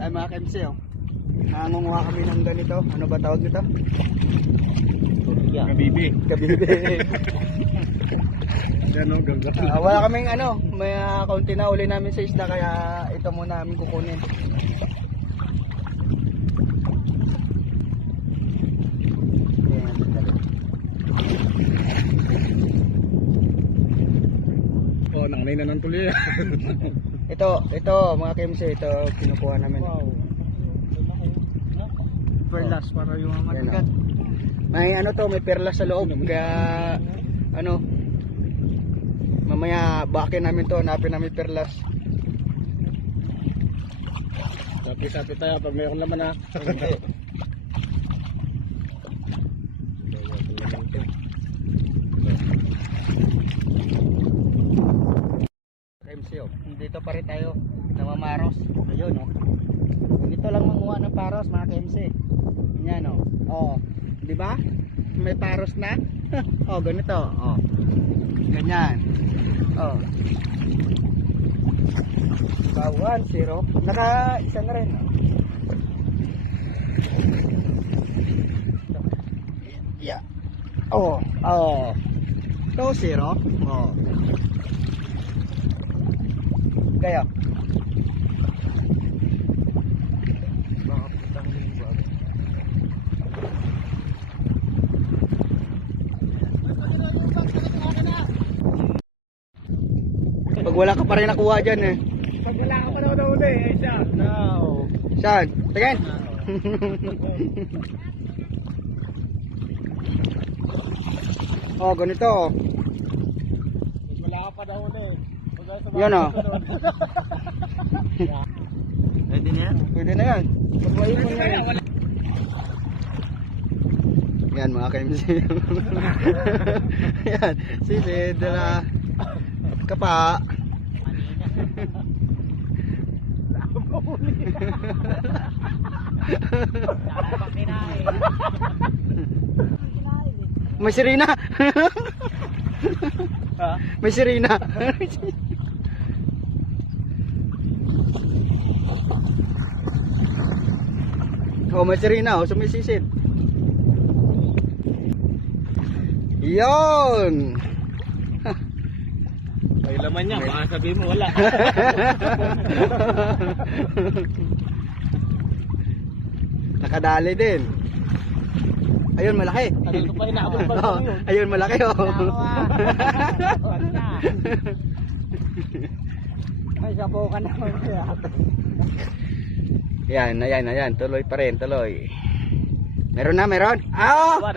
Ay mga KMC, oh. Nangunguha kami ng ganito. Ano ba tawag nito? Kabibi. Kabibi. Yan o, gagawin. Wala kaming ano, may kaunti na uli namin sa isda kaya ito muna namin kukunin. Ayan, dali. Oh, nangnay na ng tuloy. Ito mga KMC, ito kinukuha namin. Wow. Perlas para yung mga matigat. May ano to, may perlas sa loob. Kaya ano, mamaya bakin namin to, hanapin namin perlas. Sapi-sapi tayo pag mayroon laman ha. KMC, oh. Dito pa rin tayo namamaros. Ayun, oh. Dito lang manguha ng paros mga KMC. Yan, oh. Oh, di ba? May paros na. Oh, ganito, oh. Ganyan. Oh. Bawan, zero. Naka isa na rin, oh. Yeah. Oh, oh. Ito zero. Oh. Kaya pag wala ka pa rin nakuha dyan eh. Pag wala ka pa na uli, eh siya. No. Saan? Tingin. Oh, ganito. Pag wala ka pa na uli. Yan, oh. Pwede na yan? Pwede na yan. Pag maipon na yan. Yan mga KMC. Yan. Sisid. Dala. Kapa. May sirina. May sirina. Oh, may sirina, oh, sumisisid. Yon. May laman niya, baka sabihin mo wala. Nakadali din. Ayun, malaki. Ano pa inaabot pa Oh, yun? ayun, malaki, oh. Ay, sabaw ka naman siya. Ayan. Tuloy pa rin, tuloy. Meron na, meron. Ah! Oh!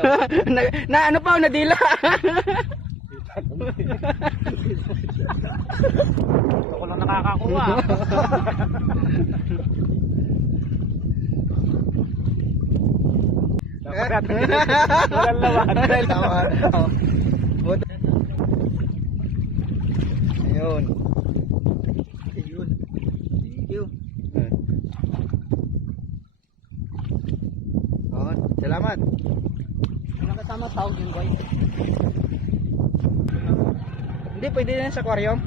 na ano pa, nadila. Ako lang nakakakuha. Walang lawan. Oh. Ayun. Thank you. Oh, salamat. Ano kasama tawag yun, boy? Hindi, pwede na sa aquarium.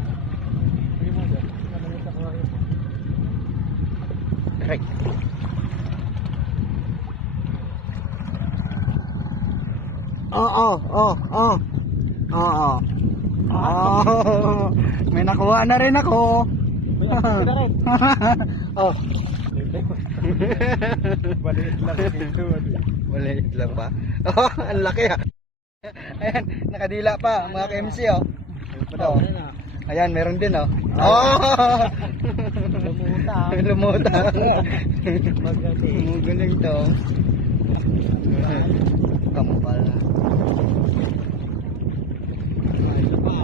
Direct. Oo. May nakuha na rin ako. Oh. Maliit lang dito. Maliit lang ba? Oh, ang laki ah. Ayan, nakadila pa mga KMC, oh. Oh. Ayan, meron din, oh. Oh! Lumutang. Lumutang. Magaling. Galing to. Kampal. Ito pa.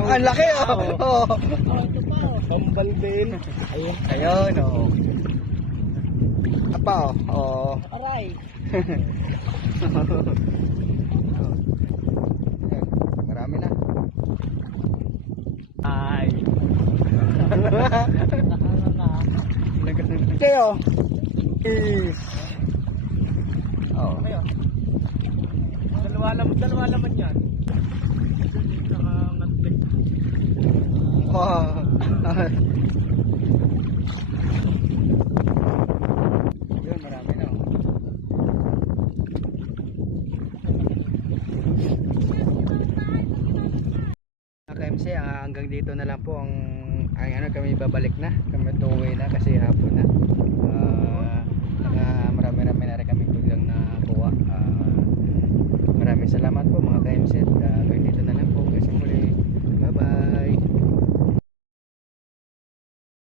Ang laki, oh. Oh. Ito pa. Kambal din. Ayun, oh. Apa, oh. Oh. Aray. Marami na. Ay. Kayo. Is. Oh. Dalawa laman yan. Oh. KMC, hanggang dito na lang po ang ano, kami babalik na, kami tuwi na kasi hapon na.